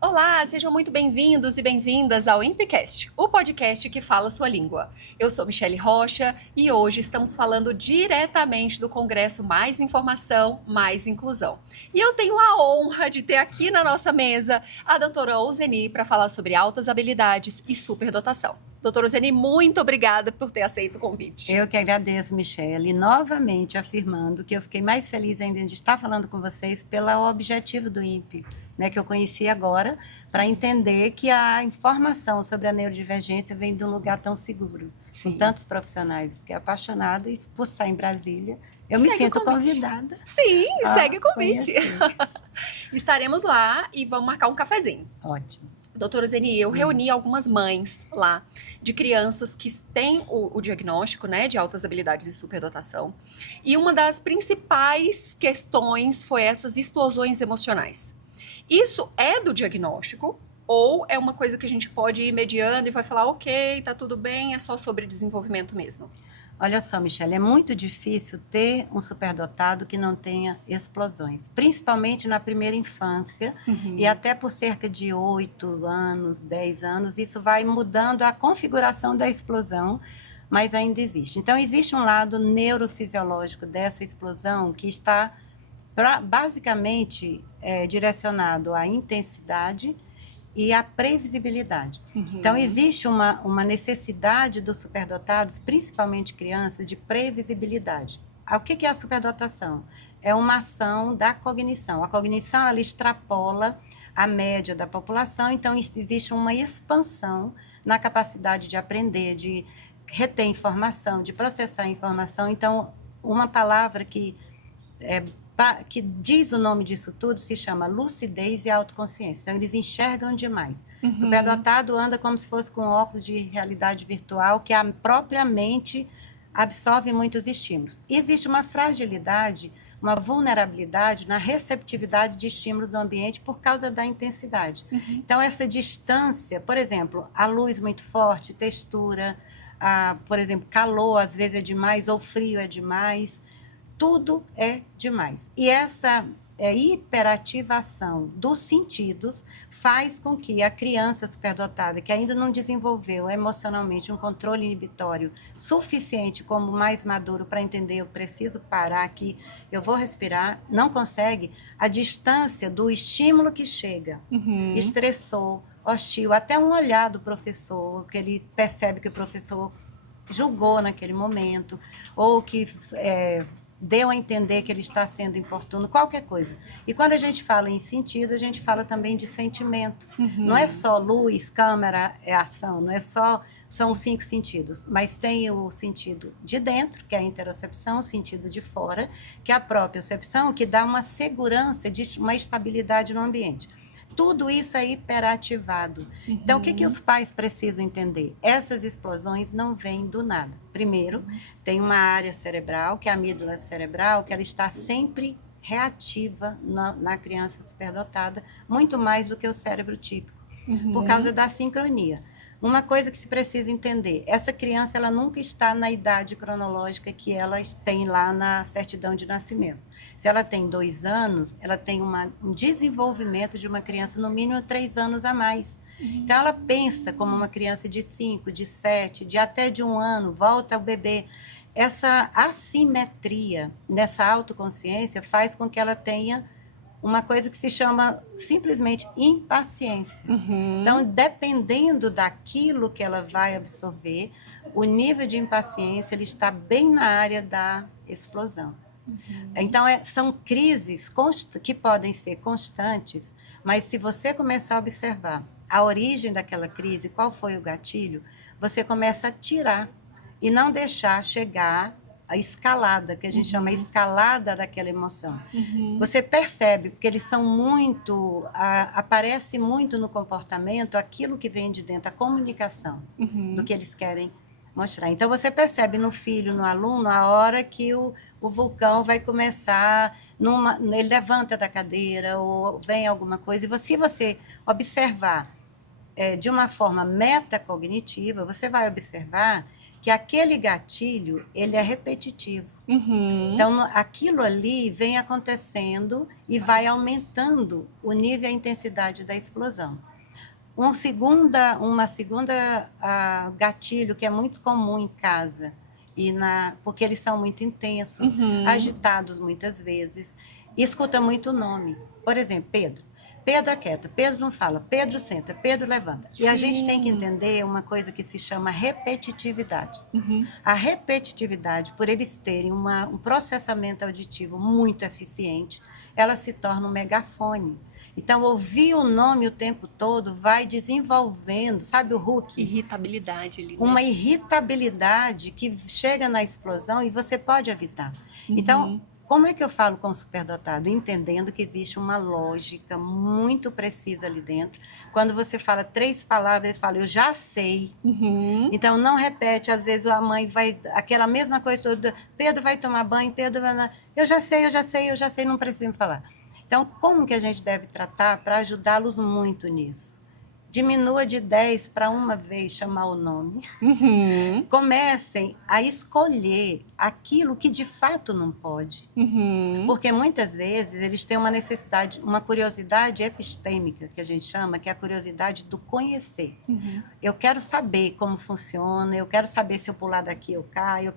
Olá, sejam muito bem-vindos e bem-vindas ao IMPCast, o podcast que fala sua língua. Eu sou Michele Rocha e hoje estamos falando diretamente do Congresso Mais Informação, Mais Inclusão. E eu tenho a honra de ter aqui na nossa mesa a doutora Ouzeni para falar sobre altas habilidades e superdotação. Doutora Ouzeni, muito obrigada por ter aceito o convite. Eu que agradeço, Michele, novamente afirmando que eu fiquei mais feliz ainda de estar falando com vocês pelo objetivo do INPE, né, que eu conheci agora, para entender que a informação sobre a neurodivergência vem de um lugar tão seguro, Sim. com tantos profissionais. Fiquei apaixonada e por estar em Brasília, eu me sinto convidada. Sim, segue o convite. Conhecer. Estaremos lá e vamos marcar um cafezinho. Ótimo. Doutora Ouzeni, eu reuni algumas mães lá de crianças que têm o diagnóstico, né, de altas habilidades e superdotação. E uma das principais questões foi essas explosões emocionais. Isso é do diagnóstico ou é uma coisa que a gente pode ir mediando e vai falar, ok, tá tudo bem, é só sobre desenvolvimento mesmo? Olha só, Michele, é muito difícil ter um superdotado que não tenha explosões, principalmente na primeira infância, e até por cerca de 8 anos, 10 anos, isso vai mudando a configuração da explosão, mas ainda existe. Então, existe um lado neurofisiológico dessa explosão que está basicamente direcionado à intensidade e a previsibilidade. Então, existe uma necessidade dos superdotados, principalmente crianças, de previsibilidade. O que é a superdotação? É uma ação da cognição. A cognição, ela extrapola a média da população, então existe uma expansão na capacidade de aprender, de reter informação, de processar informação. Então, uma palavra que diz o nome disso tudo se chama lucidez e autoconsciência. Então, eles enxergam demais. O superdotado anda como se fosse com óculos de realidade virtual, que a própria mente absorve muitos estímulos. E existe uma fragilidade, uma vulnerabilidade na receptividade de estímulos do ambiente por causa da intensidade. Então, essa distância, por exemplo, a luz muito forte, textura, por exemplo, calor às vezes é demais ou frio é demais. Tudo é demais. E essa hiperativação dos sentidos faz com que a criança superdotada, que ainda não desenvolveu emocionalmente um controle inibitório suficiente como mais maduro para entender, eu preciso parar aqui, eu vou respirar, não consegue, a distância do estímulo que chega, estressor, hostil, até um olhar do professor, que ele percebe que o professor julgou naquele momento, ou que deu a entender que ele está sendo importuno, qualquer coisa. E quando a gente fala em sentido, a gente fala também de sentimento. Não é só luz, câmera, ação, não é só, são os 5 sentidos, mas tem o sentido de dentro, que é a interocepção, o sentido de fora, que é a propriocepção, que dá uma segurança, uma estabilidade no ambiente. Tudo isso é hiperativado. Então, o que os pais precisam entender? Essas explosões não vêm do nada. Primeiro, tem uma área cerebral, que é a amígdala cerebral, que ela está sempre reativa na criança superdotada, muito mais do que o cérebro típico, por causa da sincronia. Uma coisa que se precisa entender, essa criança ela nunca está na idade cronológica que ela tem lá na certidão de nascimento. Se ela tem 2 anos, ela tem um desenvolvimento de uma criança no mínimo 3 anos a mais. Então, ela pensa como uma criança de 5, de 7, de até de 1 ano, volta ao bebê. Essa assimetria nessa autoconsciência faz com que ela tenha uma coisa que se chama simplesmente impaciência. Então, dependendo daquilo que ela vai absorver, o nível de impaciência ele está bem na área da explosão. Então, são crises que podem ser constantes, mas se você começar a observar a origem daquela crise, qual foi o gatilho, você começa a tirar e não deixar chegar a escalada, que a gente chama a escalada daquela emoção. Você percebe, porque eles são muito, aparece muito no comportamento aquilo que vem de dentro, a comunicação do que eles querem Mostrar. Então, você percebe no filho, no aluno, a hora que o vulcão vai começar, ele levanta da cadeira ou vem alguma coisa. E se você observar de uma forma metacognitiva, você vai observar que aquele gatilho, ele é repetitivo. Uhum. Então, aquilo ali vem acontecendo e vai aumentando o nível e a intensidade da explosão. Uma segunda gatilho que é muito comum em casa, porque eles são muito intensos, agitados muitas vezes, escuta muito o nome. Por exemplo, Pedro. Pedro aquieta, Pedro não fala, Pedro senta, Pedro levanta. E a gente tem que entender uma coisa que se chama repetitividade. A repetitividade, por eles terem um processamento auditivo muito eficiente, ela se torna um megafone. Então, ouvir o nome o tempo todo vai desenvolvendo, sabe o Hulk? Irritabilidade ali, né? Uma irritabilidade que chega na explosão e você pode evitar. Então, como é que eu falo com o superdotado? Entendendo que existe uma lógica muito precisa ali dentro. Quando você fala 3 palavras, ele fala, eu já sei. Então, não repete. Às vezes, a mãe vai... Aquela mesma coisa toda. Pedro vai tomar banho, Pedro vai... Eu já sei, não preciso falar. Então, como que a gente deve tratar para ajudá-los muito nisso? Diminua de 10 para uma vez chamar o nome. Comecem a escolher aquilo que de fato não pode. Porque muitas vezes eles têm uma necessidade, uma curiosidade epistêmica, que a gente chama, que é a curiosidade do conhecer. Eu quero saber como funciona, eu quero saber se eu pular daqui eu caio,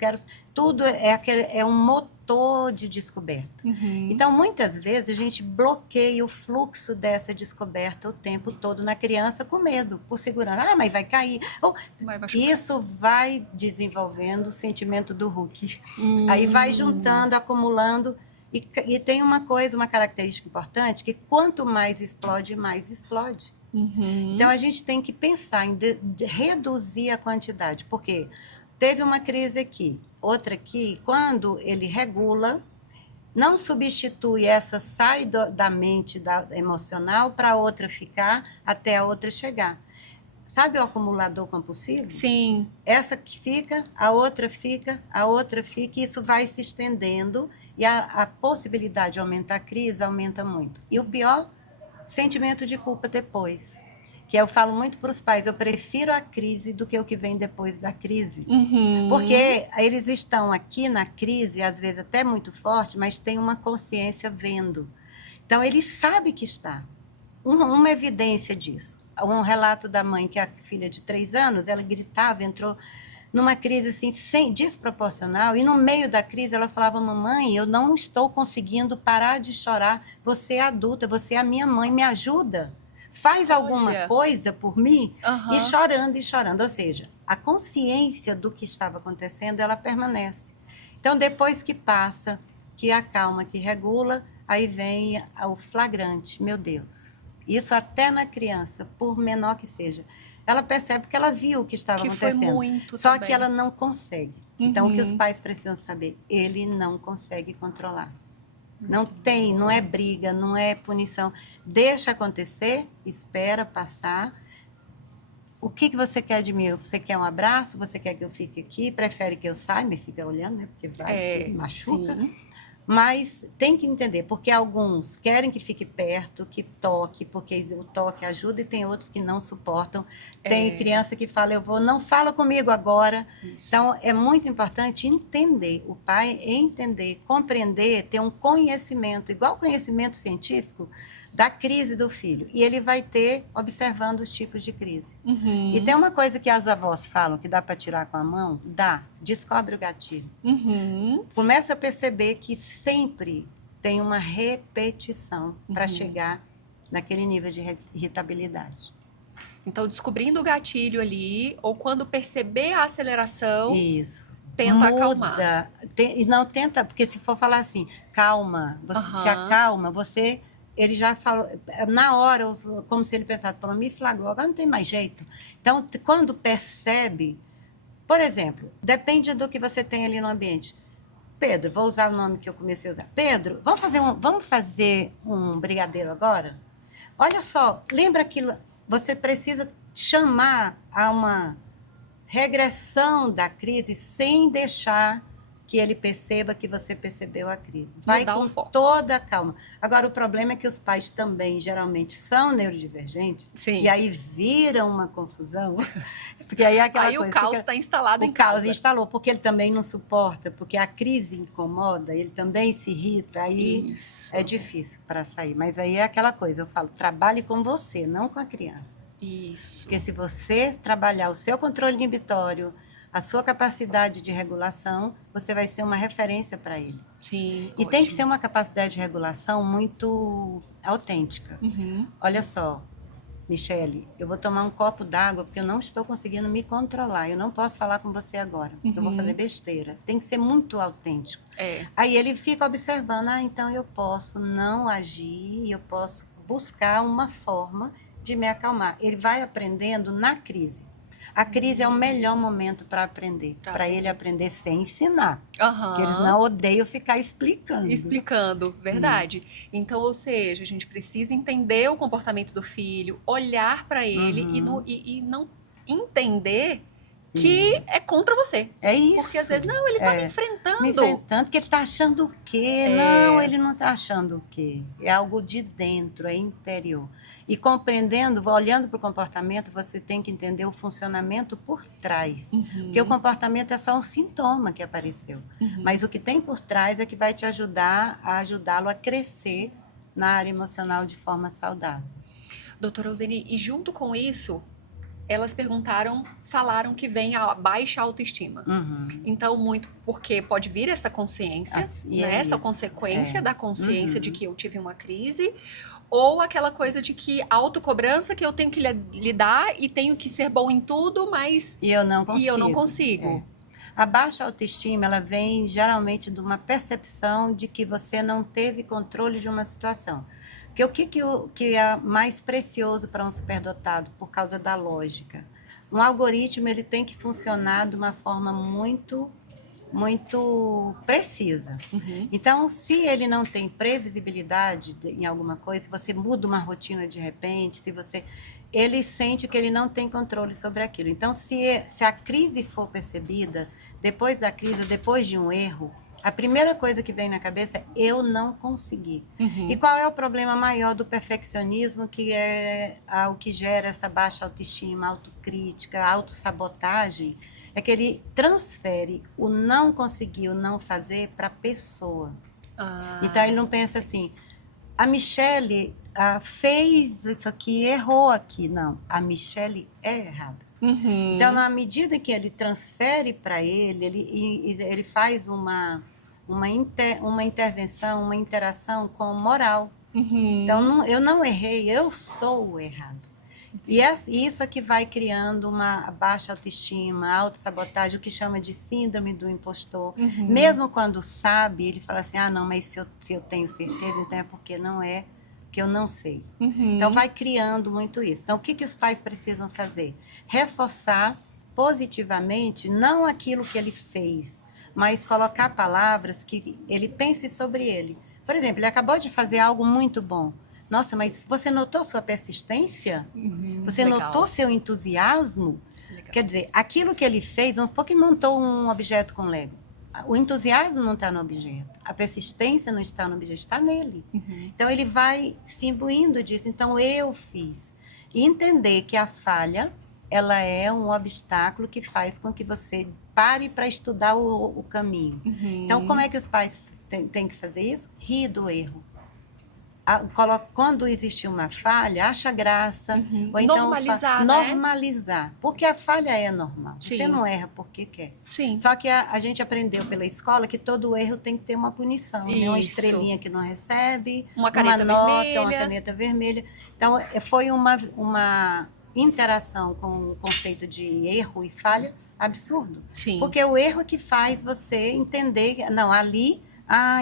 tudo é um motor de descoberta. Então, muitas vezes, a gente bloqueia o fluxo dessa descoberta o tempo todo na criança com medo, por segurança. Mas vai cair. Isso vai desenvolvendo o sentimento do Hulk. Aí vai juntando, acumulando. E tem uma característica importante, que quanto mais explode, mais explode. Então, a gente tem que pensar em reduzir a quantidade. Por quê? Teve uma crise aqui, outra aqui. Quando ele regula, não substitui essa, sai da mente emocional para a outra ficar, até a outra chegar. Sabe o acumulador compulsivo? Sim. Essa que fica, a outra fica, e isso vai se estendendo, e a possibilidade de aumentar a crise aumenta muito. E o pior, sentimento de culpa depois. Que eu falo muito para os pais, eu prefiro a crise do que o que vem depois da crise. Porque eles estão aqui na crise, às vezes até muito forte, mas tem uma consciência vendo. Então, ele sabe que está. Uma evidência disso. Um relato da mãe, que é a filha de 3 anos, ela gritava, entrou numa crise assim, desproporcional, e no meio da crise ela falava, mamãe, eu não estou conseguindo parar de chorar, você é adulta, você é a minha mãe, me ajuda. Faz alguma coisa por mim, e chorando. Ou seja, a consciência do que estava acontecendo, ela permanece. Então, depois que passa, que acalma, que regula, aí vem o flagrante. Meu Deus, isso até na criança, por menor que seja, ela percebe que ela viu o que estava acontecendo. Foi muito só também. Que ela não consegue. Então, o que os pais precisam saber? Ele não consegue controlar. Não tem, não é briga, não é punição. Deixa acontecer, espera passar. O que você quer de mim? Você quer um abraço? Você quer que eu fique aqui? Prefere que eu saia? Me fica olhando, né? Porque vai, que machuca. Sim. Mas tem que entender, porque alguns querem que fique perto, que toque, porque o toque ajuda, e tem outros que não suportam. Tem criança que fala, não fala comigo agora. Isso. Então, é muito importante entender, o pai entender, compreender, ter um conhecimento, igual conhecimento científico, da crise do filho. E ele vai ter, observando os tipos de crise. E tem uma coisa que as avós falam, que dá para tirar com a mão, descobre o gatilho. Começa a perceber que sempre tem uma repetição para chegar naquele nível de irritabilidade. Então, descobrindo o gatilho ali, ou quando perceber a aceleração, isso. Tenta acalmar. Não tenta, porque se for falar assim, calma, você se acalma, você... Ele já falou, na hora, como se ele pensasse, me flagrou, agora não tem mais jeito. Então, quando percebe, por exemplo, depende do que você tem ali no ambiente. Pedro, vou usar o nome que eu comecei a usar. Pedro, vamos fazer um brigadeiro agora? Olha só, lembra que você precisa chamar a uma regressão da crise sem deixar que ele perceba que você percebeu a crise. Vai Mudar o com foco. toda a calma. Agora, o problema é que os pais também, geralmente, são neurodivergentes, Sim. e aí vira uma confusão, porque aí é aquela Aí coisa... o caos está instalado em O caos casa. instalou, porque ele também não suporta, porque a crise incomoda, ele também se irrita, aí Isso. é difícil para sair. Mas aí é aquela coisa, eu falo, trabalhe com você, não com a criança. Isso. Porque se você trabalhar o seu controle inibitório, a sua capacidade de regulação, você vai ser uma referência para ele. Sim, E ótimo. tem que ser uma capacidade de regulação muito autêntica. Uhum. Olha só, Michele, eu vou tomar um copo d'água porque eu não estou conseguindo me controlar. Eu não posso falar com você agora. Eu vou fazer besteira. Tem que ser muito autêntico. É. Aí ele fica observando, então eu posso não agir, eu posso buscar uma forma de me acalmar. Ele vai aprendendo na crise. A crise é o melhor momento para aprender, para ele aprender sem ensinar. Porque eles não odeiam ficar explicando. Explicando, verdade. Então, ou seja, a gente precisa entender o comportamento do filho, olhar para ele e não entender que é contra você. É isso. Porque às vezes, não, ele tá me enfrentando. Me enfrentando, que ele tá achando o quê? Não, ele não tá achando o quê? É algo de dentro, é interior. E compreendendo, olhando para o comportamento, você tem que entender o funcionamento por trás. Porque o comportamento é só um sintoma que apareceu. Mas o que tem por trás é que vai te ajudar a ajudá-lo a crescer na área emocional de forma saudável. Doutora Euseni, e junto com isso, elas falaram que vem a baixa autoestima. Então, muito porque pode vir essa consciência, né? Essa consequência da consciência de que eu tive uma crise, ou aquela coisa de que a autocobrança que eu tenho que lidar e tenho que ser bom em tudo, mas e eu não consigo. A baixa autoestima, ela vem geralmente de uma percepção de que você não teve controle de uma situação. Porque o que é mais precioso para um superdotado por causa da lógica? Um algoritmo, ele tem que funcionar de uma forma muito precisa. Então, se ele não tem previsibilidade em alguma coisa, se você muda uma rotina de repente, ele sente que ele não tem controle sobre aquilo. Então, se a crise for percebida, depois da crise ou depois de um erro, a primeira coisa que vem na cabeça é eu não consegui. E qual é o problema maior do perfeccionismo, que é o que gera essa baixa autoestima, autocrítica, autossabotagem? É que ele transfere o não conseguir, o não fazer para a pessoa. Então, ele não pensa assim, a Michele fez isso aqui, errou aqui. Não, a Michele é errada. Então, na medida que ele transfere para ele faz uma intervenção, uma interação com moral. Então, eu não errei, eu sou o errado. E isso é que vai criando uma baixa autoestima, autossabotagem, o que chama de síndrome do impostor. Mesmo quando sabe, ele fala assim, não, mas se eu tenho certeza, então é porque não é, que eu não sei. Então, vai criando muito isso. Então, o que os pais precisam fazer? Reforçar positivamente, não aquilo que ele fez, mas colocar palavras que ele pense sobre ele. Por exemplo, ele acabou de fazer algo muito bom. Nossa, mas você notou sua persistência? Você notou seu entusiasmo? Legal. Quer dizer, aquilo que ele fez, vamos supor que montou um objeto com Lego. O entusiasmo não está no objeto. A persistência não está no objeto, está nele. Então, ele vai se imbuindo disso. Então, eu fiz. E entender que a falha, ela é um obstáculo que faz com que você pare para estudar o caminho. Então, como é que os pais têm que fazer isso? Rir do erro. Quando existe uma falha, acha graça. Ou então normalizar, normalizar. Porque a falha é normal. Sim. Você não erra porque quer. Sim. Só que a gente aprendeu pela escola que todo erro tem que ter uma punição. Né? Uma estrelinha que não recebe, uma nota, uma caneta vermelha. Então, foi uma interação com o conceito de erro e falha absurdo. Sim. Porque o erro que faz você entender, não, ali...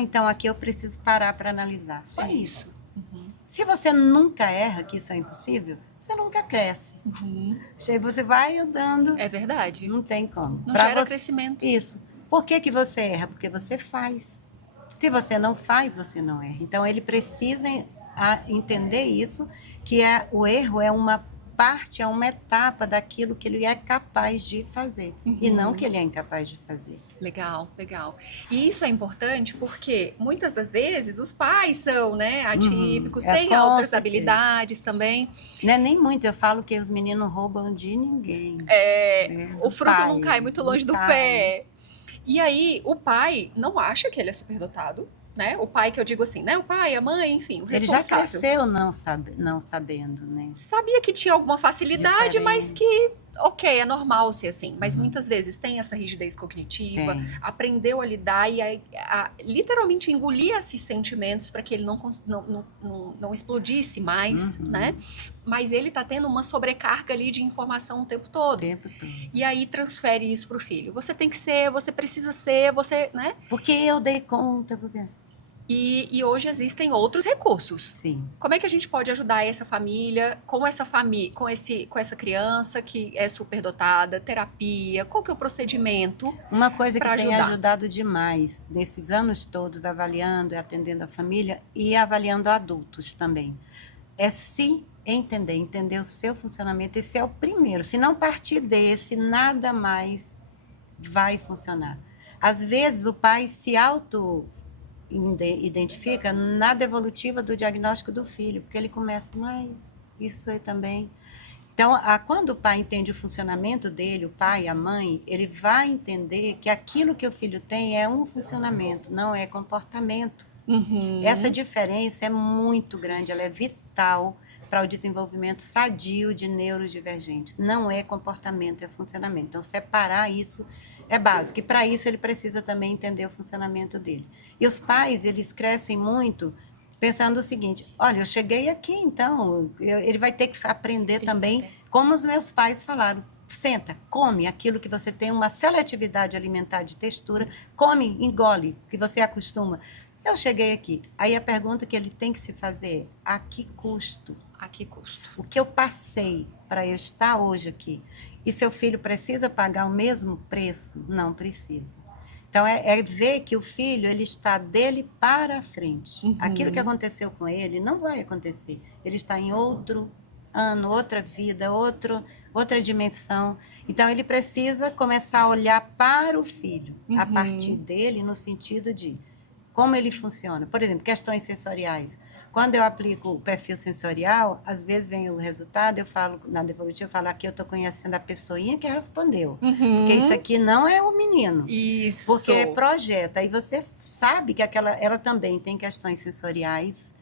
então aqui eu preciso parar para analisar. Só isso. Se você nunca erra, que isso é impossível, você nunca cresce. Você vai andando. É verdade. Não tem como. Não gera crescimento. Isso. Por que você erra? Porque você faz. Se você não faz, você não erra. Então, ele precisa entender isso, que o erro é uma parte a uma etapa daquilo que ele é capaz de fazer, e não que ele é incapaz de fazer. Legal, legal. E isso é importante porque muitas das vezes os pais são, né, atípicos, têm com outras certeza. habilidades também. Não é nem muito, eu falo que os meninos roubam de ninguém. O Do fruto não pai, cai muito longe do pai. pé. E aí, o pai não acha que ele é superdotado, né? O pai que eu digo assim, né? O pai, a mãe, enfim, o Ele já responsável. cresceu não sabendo, né? Sabia que tinha alguma facilidade, mas que, ok, é normal ser assim. Mas muitas vezes tem essa rigidez cognitiva, Tem. aprendeu a lidar e a literalmente engolir esses sentimentos para que ele não explodisse mais, né? Mas ele tá tendo uma sobrecarga ali de informação o tempo O todo. tempo todo. E aí transfere isso pro filho. Você tem que ser, você precisa ser, você, né? Porque eu dei conta, porque... E hoje existem outros recursos. Sim. Como é que a gente pode ajudar essa família, com essa criança que é superdotada, terapia? Qual que é o procedimento? Uma coisa que Pra tem ajudar. ajudado demais nesses anos todos, avaliando e atendendo a família e avaliando adultos também, é se entender o seu funcionamento. Esse é o primeiro. Se não partir desse, nada mais vai funcionar. Às vezes o pai se identifica na devolutiva do diagnóstico do filho, porque ele começa, mas isso aí também. Então, quando o pai entende o funcionamento dele, o pai, a mãe, ele vai entender que aquilo que o filho tem é um funcionamento, não é comportamento. Essa diferença é muito grande, ela é vital para o desenvolvimento sadio de neurodivergente. Não é comportamento, é funcionamento. Então, separar isso é básico. E para isso ele precisa também entender o funcionamento dele. E os pais, eles crescem muito pensando o seguinte, olha, eu cheguei aqui, então ele vai ter que aprender também, como os meus pais falaram, senta, come aquilo que você tem uma seletividade alimentar de textura, come, engole, que você acostuma. Eu cheguei aqui. Aí a pergunta que ele tem que se fazer é, a que custo? A que custo? O que eu passei para eu estar hoje aqui? E seu filho precisa pagar o mesmo preço? Não precisa. Então, é ver que o filho, ele está dele para frente. Aquilo que aconteceu com ele não vai acontecer. Ele está em outro ano, outra vida, outra dimensão. Então, ele precisa começar a olhar para o filho, a partir dele, no sentido de como ele funciona. Por exemplo, questões sensoriais. Quando eu aplico o perfil sensorial, às vezes vem o resultado, eu falo, na devolutiva, eu falo, aqui eu estou conhecendo a pessoinha que respondeu. Porque isso aqui não é o menino. Isso. Porque projeta. E você sabe que ela também tem questões sensoriais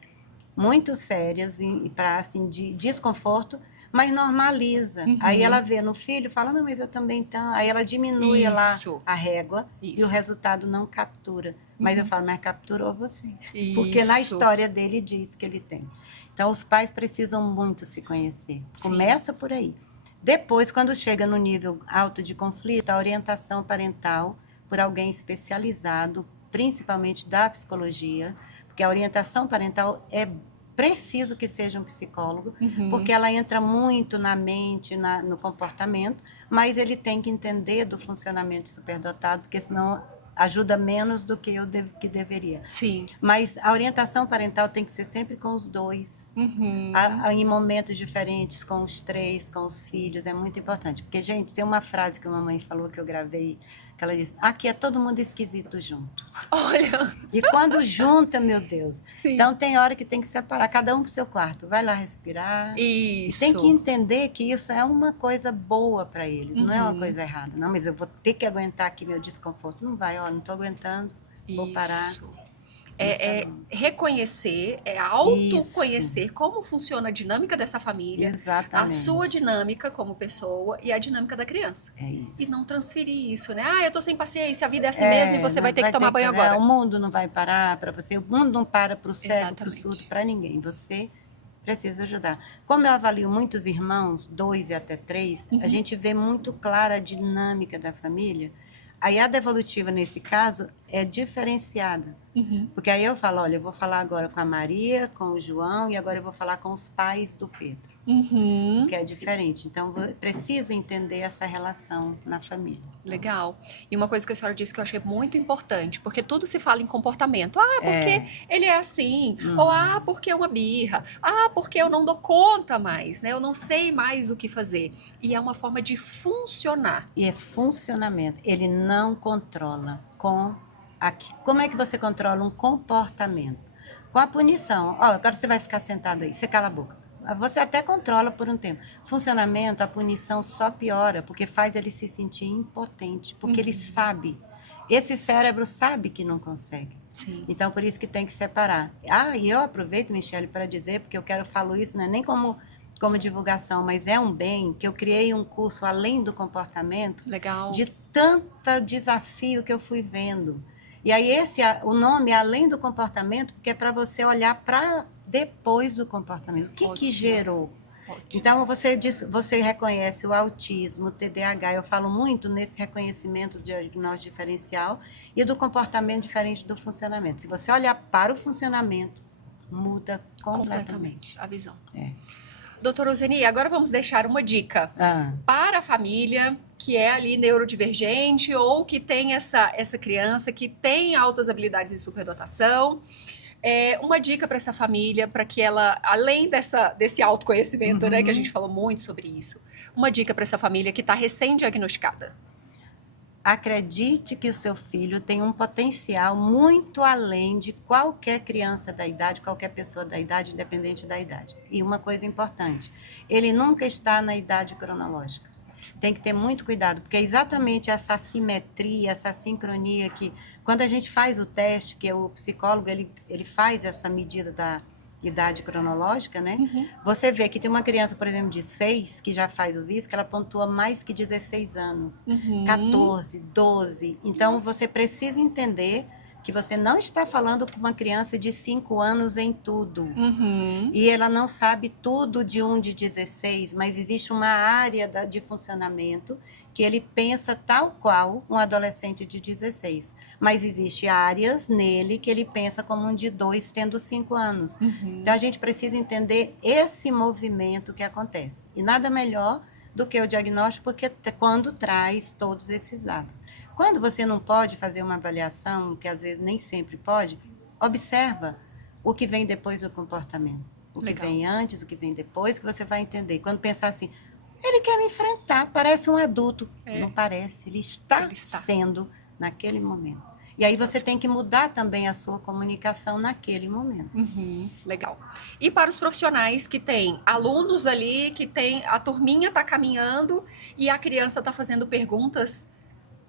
muito sérias e para assim, de desconforto, mas normaliza. Aí ela vê no filho, fala, não, mas eu também tenho. Aí ela diminui lá a régua e o resultado não captura. Mas eu falo, mas capturou você. Porque na história dele diz que ele tem. Então, os pais precisam muito se conhecer. Começa por aí. Depois, quando chega no nível alto de conflito, a orientação parental por alguém especializado, principalmente da psicologia, porque a orientação parental é preciso que seja um psicólogo, porque ela entra muito na mente, no comportamento, mas ele tem que entender do funcionamento superdotado, porque senão ajuda menos do que que deveria. Sim. Mas a orientação parental tem que ser sempre com os dois, em momentos diferentes, com os três, com os filhos, é muito importante. Porque, gente, tem uma frase que a mamãe falou que eu gravei, que ela disse, aqui é todo mundo esquisito junto. Olha! E quando junta, meu Deus. Sim. Então, tem hora que tem que separar, cada um pro seu quarto. Vai lá respirar. Isso. E tem que entender que isso é uma coisa boa para eles, não é uma coisa errada. Não, mas eu vou ter que aguentar aqui meu desconforto. Não vai, ó, não estou aguentando, vou parar. É reconhecer, é autoconhecer como funciona a dinâmica dessa família, Exatamente. a sua dinâmica como pessoa e a dinâmica da criança. É isso. E não transferir isso, né? Ah, eu tô sem paciência, a vida é assim mesmo e você vai ter que tomar banho agora. O mundo não vai parar para você, o mundo não para para o cego, para o Exatamente. surdo, para ninguém. Você precisa ajudar. Como eu avalio muitos irmãos, 2 e até 3, a gente vê muito clara a dinâmica da família. Aí a devolutiva, nesse caso, é diferenciada. Uhum. Porque aí eu falo, olha, eu vou falar agora com a Maria, com o João, e agora eu vou falar com os pais do Pedro, Uhum. que é diferente. Então, precisa entender essa relação na família. Legal. E uma coisa que a senhora disse que eu achei muito importante, porque tudo se fala em comportamento. Ah, porque ele é assim. Ou porque é uma birra. Ah, porque eu não dou conta mais, né? Eu não sei mais o que fazer. E é uma forma de funcionar. E é funcionamento. Ele não controla com como é que você controla um comportamento? Com a punição. Ó, agora você vai ficar sentado aí, você cala a boca. Você até controla por um tempo. Funcionamento, a punição só piora, porque faz ele se sentir impotente, porque ele sabe. Esse cérebro sabe que não consegue. Sim. Então, por isso que tem que separar. Ah, e eu aproveito, Michele, para dizer, porque eu falo isso, não é nem como divulgação, mas é um bem, que eu criei um curso além do comportamento, Legal. de tanto desafio que eu fui vendo. E aí o nome é além do comportamento, porque é para você olhar para depois do comportamento. O que gerou? Ótimo. Então, você reconhece o autismo, o TDAH. Eu falo muito nesse reconhecimento do diagnóstico diferencial e do comportamento diferente do funcionamento. Se você olhar para o funcionamento, muda completamente a visão. É. Doutora Ozeni, agora vamos deixar uma dica para a família que é ali neurodivergente ou que tem essa criança que tem altas habilidades de superdotação. Uma dica para essa família, para que ela, além desse autoconhecimento, né, que a gente falou muito sobre isso, uma dica para essa família que está recém-diagnosticada. Acredite que o seu filho tem um potencial muito além de qualquer criança da idade, qualquer pessoa da idade, independente da idade. E uma coisa importante, ele nunca está na idade cronológica. Tem que ter muito cuidado, porque é exatamente essa assimetria, essa sincronia que, quando a gente faz o teste, que é o psicólogo, ele faz essa medida da idade cronológica, né? Você vê que tem uma criança, por exemplo, de 6, que já faz o VISC, ela pontua mais que 16 anos, 14, 12. Então, você precisa entender que você não está falando com uma criança de 5 anos em tudo. E ela não sabe tudo de um de 16, mas existe uma área de funcionamento que ele pensa tal qual um adolescente de 16. Mas existem áreas nele que ele pensa como um de 2, tendo 5 anos. Então, a gente precisa entender esse movimento que acontece. E nada melhor do que o diagnóstico, porque quando traz todos esses dados. Quando você não pode fazer uma avaliação, que às vezes nem sempre pode, observa o que vem depois do comportamento. O que vem antes, o que vem depois, que você vai entender. Quando pensar assim, ele quer me enfrentar, parece um adulto. Não parece, ele está sendo naquele momento. E aí você tem que mudar também a sua comunicação naquele momento. Legal. E para os profissionais que têm alunos ali, que tem a turminha está caminhando e a criança está fazendo perguntas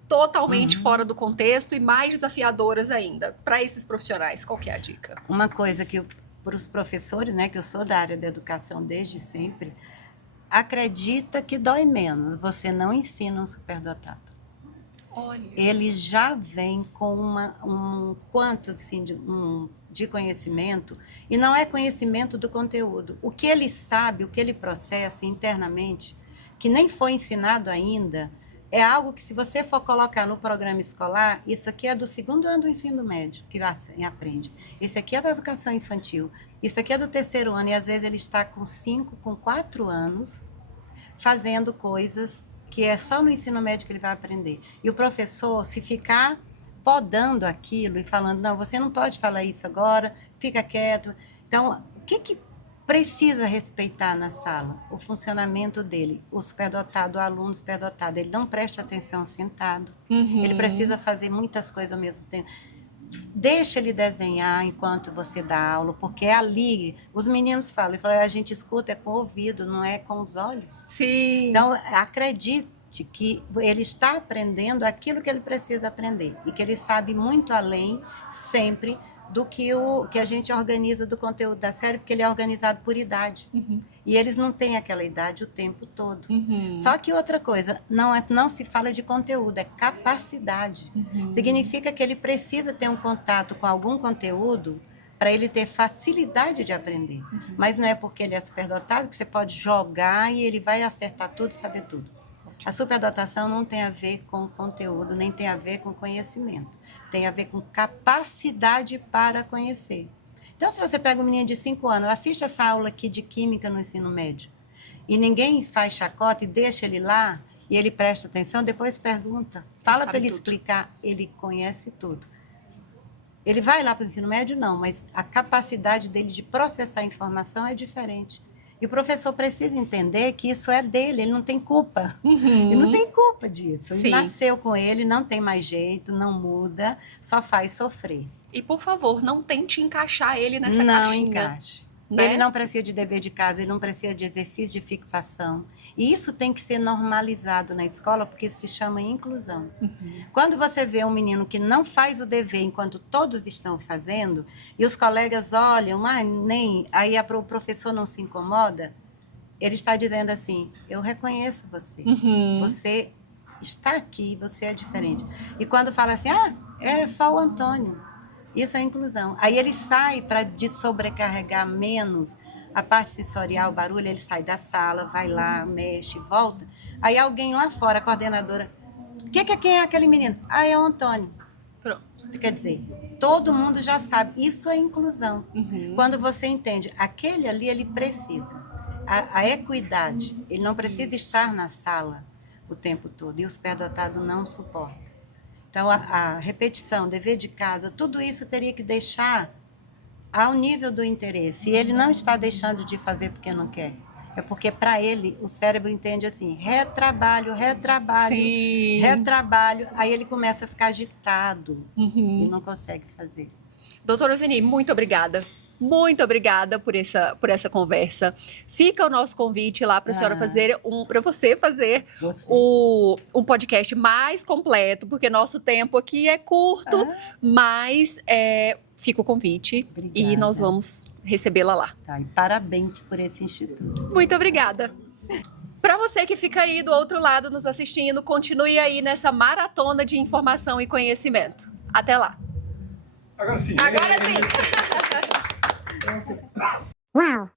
totalmente fora do contexto e mais desafiadoras ainda. Para esses profissionais, qual que é a dica? Uma coisa que para os professores, né, que eu sou da área da educação desde sempre, acredita que dói menos. Você não ensina um superdotado. Olha. Ele já vem com um quanto assim, de conhecimento, e não é conhecimento do conteúdo. O que ele sabe, o que ele processa internamente, que nem foi ensinado ainda, é algo que, se você for colocar no programa escolar, isso aqui é do 2º ano do ensino médio, que aprende. Isso aqui é da educação infantil. Isso aqui é do 3º ano, e às vezes ele está com 5, com 4 anos, fazendo coisas que é só no ensino médio que ele vai aprender. E o professor, se ficar podando aquilo e falando, não, você não pode falar isso agora, fica quieto. Então, o que precisa respeitar na sala? O funcionamento dele. O superdotado, o aluno superdotado, ele não presta atenção sentado. Ele precisa fazer muitas coisas ao mesmo tempo. Deixa ele desenhar enquanto você dá aula, porque é ali, os meninos falam, a gente escuta com o ouvido, não é com os olhos. Sim. Então, acredite que ele está aprendendo aquilo que ele precisa aprender, e que ele sabe muito além, sempre, do que a gente organiza do conteúdo da série, porque ele é organizado por idade. E eles não têm aquela idade o tempo todo. Só que outra coisa, não se fala de conteúdo, é capacidade. Significa que ele precisa ter um contato com algum conteúdo para ele ter facilidade de aprender. Mas não é porque ele é superdotado que você pode jogar e ele vai acertar tudo, saber tudo. A superdotação não tem a ver com conteúdo, nem tem a ver com conhecimento. Tem a ver com capacidade para conhecer. Então, se você pega um menino de 5 anos, assiste essa aula aqui de química no ensino médio, e ninguém faz chacota e deixa ele lá, e ele presta atenção, depois pergunta. Fala para ele explicar, ele conhece tudo. Ele vai lá para o ensino médio? Não, mas a capacidade dele de processar a informação é diferente. E o professor precisa entender que isso é dele, ele não tem culpa. Ele não tem culpa disso. Ele nasceu com ele, não tem mais jeito, não muda, só faz sofrer. E, por favor, não tente encaixar ele nessa não caixinha. Encaixe. Né? Ele não precisa de dever de casa, ele não precisa de exercício de fixação. E isso tem que ser normalizado na escola, porque isso se chama inclusão. Quando você vê um menino que não faz o dever enquanto todos estão fazendo, e os colegas olham, aí o professor não se incomoda, ele está dizendo assim, eu reconheço você, você está aqui, você é diferente. E quando fala assim, é só o Antônio, isso é inclusão. Aí ele sai para sobrecarregar menos a parte sensorial, o barulho, ele sai da sala, vai lá, mexe, volta. Aí alguém lá fora, a coordenadora, quem é aquele menino? É o Antônio. Pronto. Quer dizer, todo mundo já sabe, isso é inclusão. Quando você entende, aquele ali, ele precisa. A equidade, ele não precisa estar na sala o tempo todo, e o superdotado não suporta. Então, a repetição, dever de casa, tudo isso teria que deixar ao nível do interesse. E ele não está deixando de fazer porque não quer. É porque, para ele, o cérebro entende assim, retrabalho, Sim. retrabalho. Aí ele começa a ficar agitado e não consegue fazer. Doutora Zeni, muito obrigada. Muito obrigada por essa conversa. Fica o nosso convite lá para a senhora fazer para você fazer um podcast mais completo, porque nosso tempo aqui é curto, mas fica o convite. Obrigada. E nós vamos recebê-la lá. Tá, e parabéns por esse instituto. Muito obrigada. Para você que fica aí do outro lado nos assistindo, continue aí nessa maratona de informação e conhecimento. Até lá. Agora sim. Agora sim. Wow.